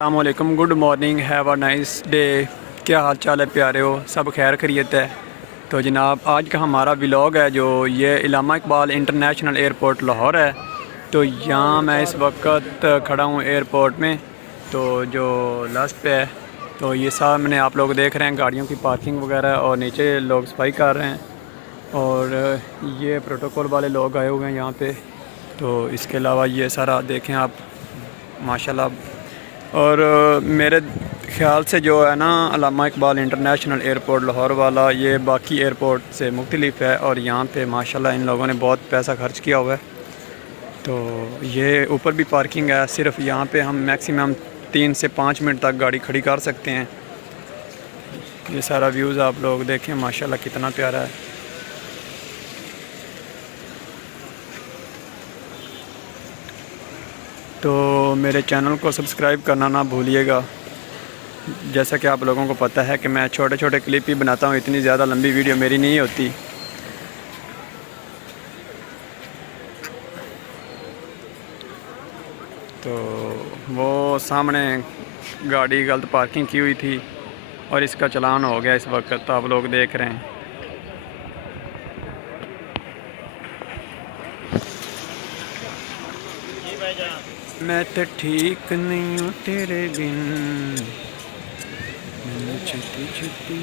अस्सलामुअलैकुम, good morning, have a nice day. क्या हाल चाल है प्यारे हो, सब खैर खैरियत है। तो जनाब आज का हमारा व्लॉग है जो ये इलामा इकबाल इंटरनेशनल एयरपोर्ट लाहौर है। तो यहाँ मैं इस वक्त खड़ा हूँ एयरपोर्ट में, तो जो लास्ट पे है। तो ये सामने आप लोग देख रहे हैं गाड़ियों की पार्किंग वगैरह, और नीचे लोग सफाई कर रहे हैं, और ये प्रोटोकॉल वाले लोग आए हुए हैं यहाँ पे। तो इसके अलावा ये सारा देखें आप, माशाल्लाह। और मेरे ख़्याल से जो है ना, अल्लामा इकबाल इंटरनेशनल एयरपोर्ट लाहौर वाला, ये बाकी एयरपोर्ट से मुख्तलिफ है। और यहाँ पे माशाल्लाह इन लोगों ने बहुत पैसा खर्च किया हुआ है। तो ये ऊपर भी पार्किंग है, सिर्फ यहाँ पे हम मैक्सिमम 3 से 5 मिनट तक गाड़ी खड़ी कर सकते हैं। ये सारा व्यूज़ आप लोग देखें, माशाल्लाह कितना प्यारा है। तो मेरे चैनल को सब्सक्राइब करना ना भूलिएगा। जैसा कि आप लोगों को पता है कि मैं छोटे छोटे क्लिप ही बनाता हूँ, इतनी ज़्यादा लंबी वीडियो मेरी नहीं होती। तो वो सामने गाड़ी गलत पार्किंग की हुई थी और इसका चालान हो गया इस वक्त, तो आप लोग देख रहे हैं। मैं तो ठीक नहीं हूँ तेरे बिन, छुट्टी छुट्टी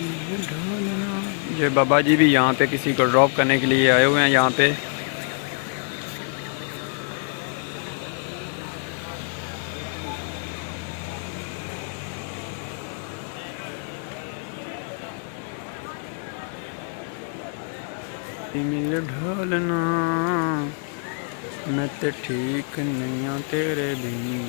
ढूंढना। ये बाबा जी भी यहाँ पे किसी को ड्रॉप करने के लिए आए हुए हैं यहाँ पे। मिल ढोलना, मैं तो ठीक नहीं हूँ तेरे बिन।